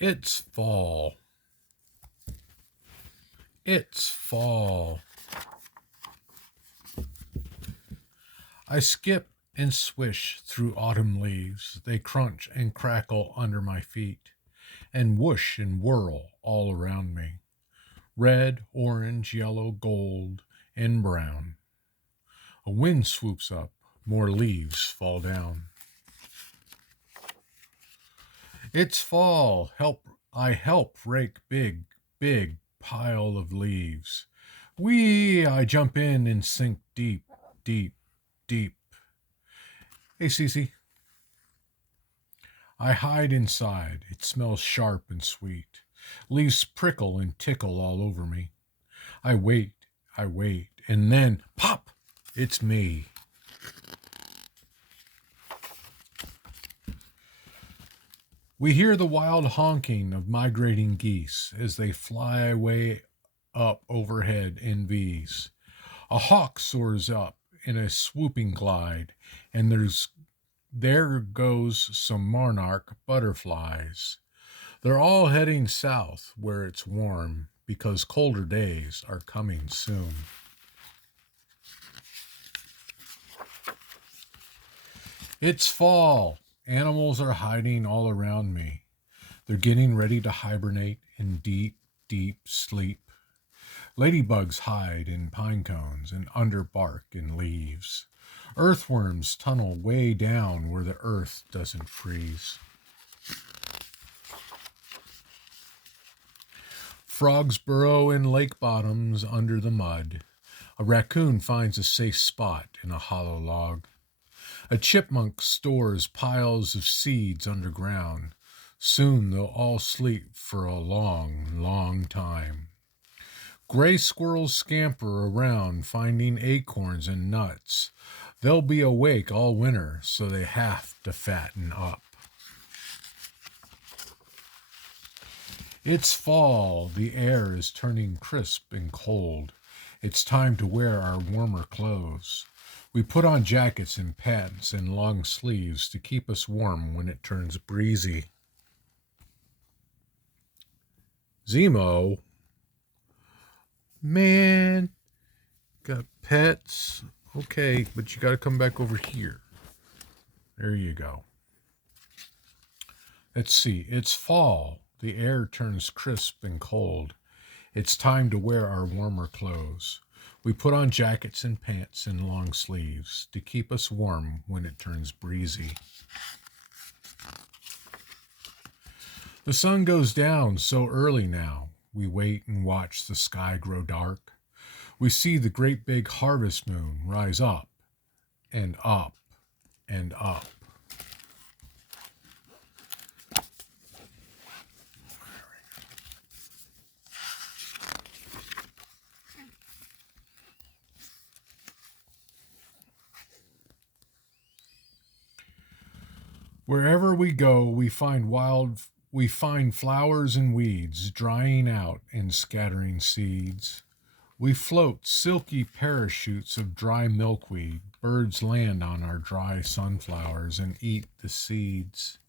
It's fall. It's fall. I skip and swish through autumn leaves. They crunch and crackle under my feet, and whoosh and whirl all around me. Red, orange, yellow, gold, and brown. A wind swoops up, more leaves fall down. It's fall. I help rake big pile of leaves. Wee, I jump in and sink deep, deep. Hey, Cece. I hide inside. It smells sharp and sweet. Leaves prickle and tickle all over me. I wait, and then pop! It's me. We hear the wild honking of migrating geese as they fly away up overhead in V's. A hawk soars up in a swooping glide, and there goes some monarch butterflies. They're all heading south where it's warm because colder days are coming soon. It's fall. Animals are hiding all around me. They're getting ready to hibernate in deep sleep. Ladybugs hide in pine cones and under bark and leaves. Earthworms tunnel way down where the earth doesn't freeze. Frogs burrow in lake bottoms under the mud. A raccoon finds a safe spot in a hollow log. A chipmunk stores piles of seeds underground. Soon they'll all sleep for a long time. Gray squirrels scamper around finding acorns and nuts. They'll be awake all winter, so they have to fatten up. It's fall. The air is turning crisp and cold. It's time to wear our warmer clothes. We put on jackets and pants and long sleeves to keep us warm when it turns breezy. Zemo, man, got pets. Okay, but you got to come back over here. There you go. Let's see. It's fall. The air turns crisp and cold. It's time to wear our warmer clothes. We put on jackets and pants and long sleeves to keep us warm when it turns breezy. The sun goes down so early now. We wait and watch the sky grow dark. We see the great big harvest moon rise up and up and up. Wherever we go, we find flowers and weeds drying out and scattering seeds. We float silky parachutes of dry milkweed. Birds land on our dry sunflowers and eat the seeds.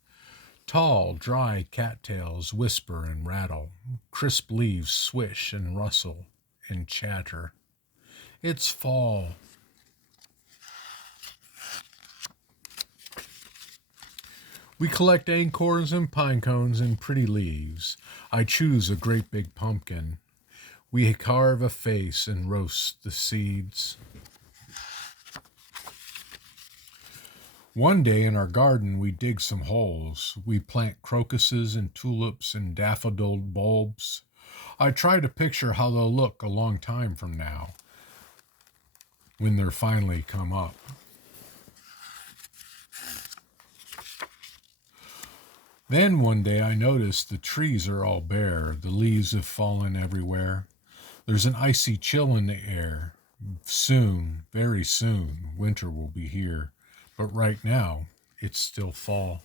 Tall, dry cattails whisper and rattle. Crisp leaves swish and rustle and chatter. It's fall. We collect acorns and pine cones and pretty leaves. I choose a great big pumpkin. We carve a face and roast the seeds. One day in our garden we dig some holes. We plant crocuses and tulips and daffodil bulbs. I try to picture how they'll look a long time from now when they're finally come up. Then one day I noticed the trees are all bare. The leaves have fallen everywhere. There's an icy chill in the air. Soon, very soon, winter will be here. But right now, it's still fall.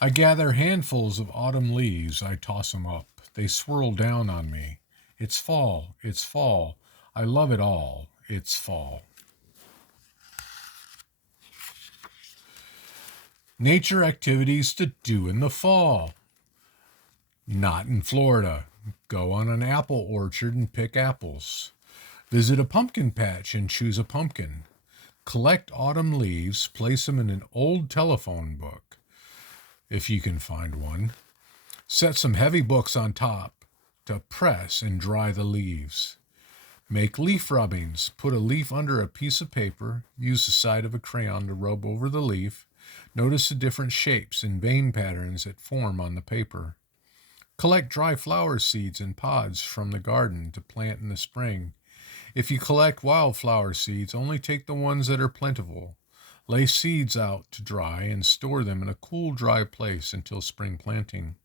I gather handfuls of autumn leaves. I toss them up. They swirl down on me. It's fall. It's fall. I love it all. It's fall. Nature activities to do in the fall. Not in Florida. Go on an apple orchard and pick apples. Visit a pumpkin patch and choose a pumpkin. Collect autumn leaves, place them in an old telephone book, if you can find one. Set some heavy books on top to press and dry the leaves. Make leaf rubbings. Put a leaf under a piece of paper. Use the side of a crayon to rub over the leaf. Notice the different shapes and vein patterns that form on the paper. Collect dry flower seeds and pods from the garden to plant in the spring. If you collect wildflower seeds, only take the ones that are plentiful. Lay seeds out to dry and store them in a cool, dry place until spring planting.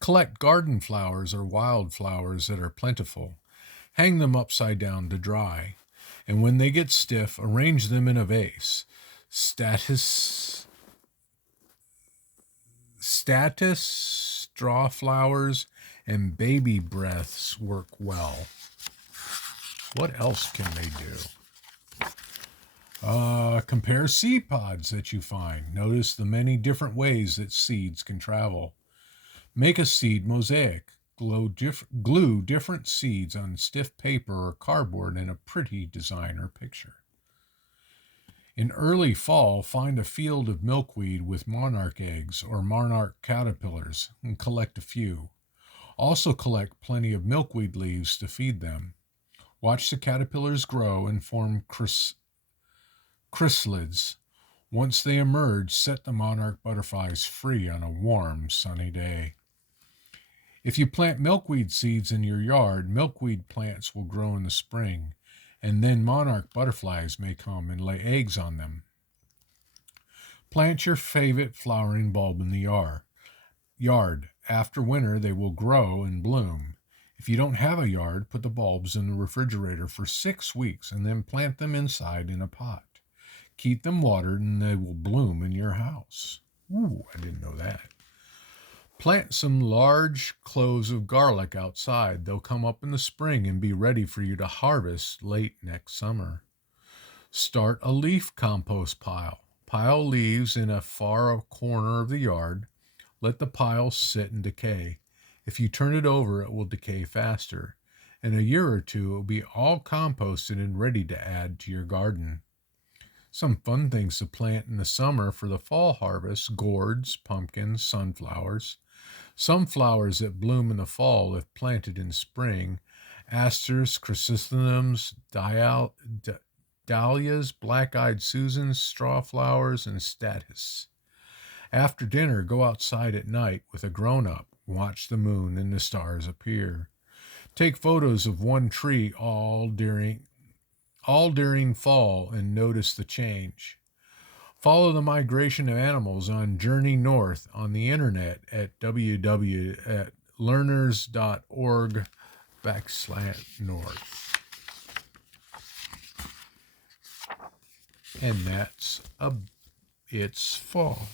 Collect garden flowers or wildflowers that are plentiful. Hang them upside down to dry, and when they get stiff, arrange them in a vase. Statice, straw flowers, and baby breaths work well. What else can they do? Compare seed pods that you find. Notice the many different ways that seeds can travel. Make a seed mosaic. Glue different seeds on stiff paper or cardboard in a pretty design or picture. In early fall, find a field of milkweed with monarch eggs or monarch caterpillars and collect a few. Also collect plenty of milkweed leaves to feed them. Watch the caterpillars grow and form chrysalids. Once they emerge, set the monarch butterflies free on a warm, sunny day. If you plant milkweed seeds in your yard, milkweed plants will grow in the spring, and then monarch butterflies may come and lay eggs on them. Plant your favorite flowering bulb in the yard. After winter, they will grow and bloom. If you don't have a yard, put the bulbs in the refrigerator for 6 weeks and then plant them inside in a pot. Keep them watered and they will bloom in your house. Ooh, I didn't know that. Plant some large cloves of garlic outside. They'll come up in the spring and be ready for you to harvest late next summer. Start a leaf compost pile. Pile leaves in a far corner of the yard. Let the pile sit and decay. If you turn it over, it will decay faster. In a year or two, it will be all composted and ready to add to your garden. Some fun things to plant in the summer for the fall harvest: gourds, pumpkins, sunflowers. Some flowers that bloom in the fall if planted in spring: asters, chrysanthemums, dahlias, black-eyed Susans, straw flowers, and statice. After dinner, go outside at night with a grown-up. Watch the moon and the stars appear. Take photos of one tree all during fall and notice the change. Follow the migration of animals on Journey North on the internet at www.learners.org/north. And that's it's fall.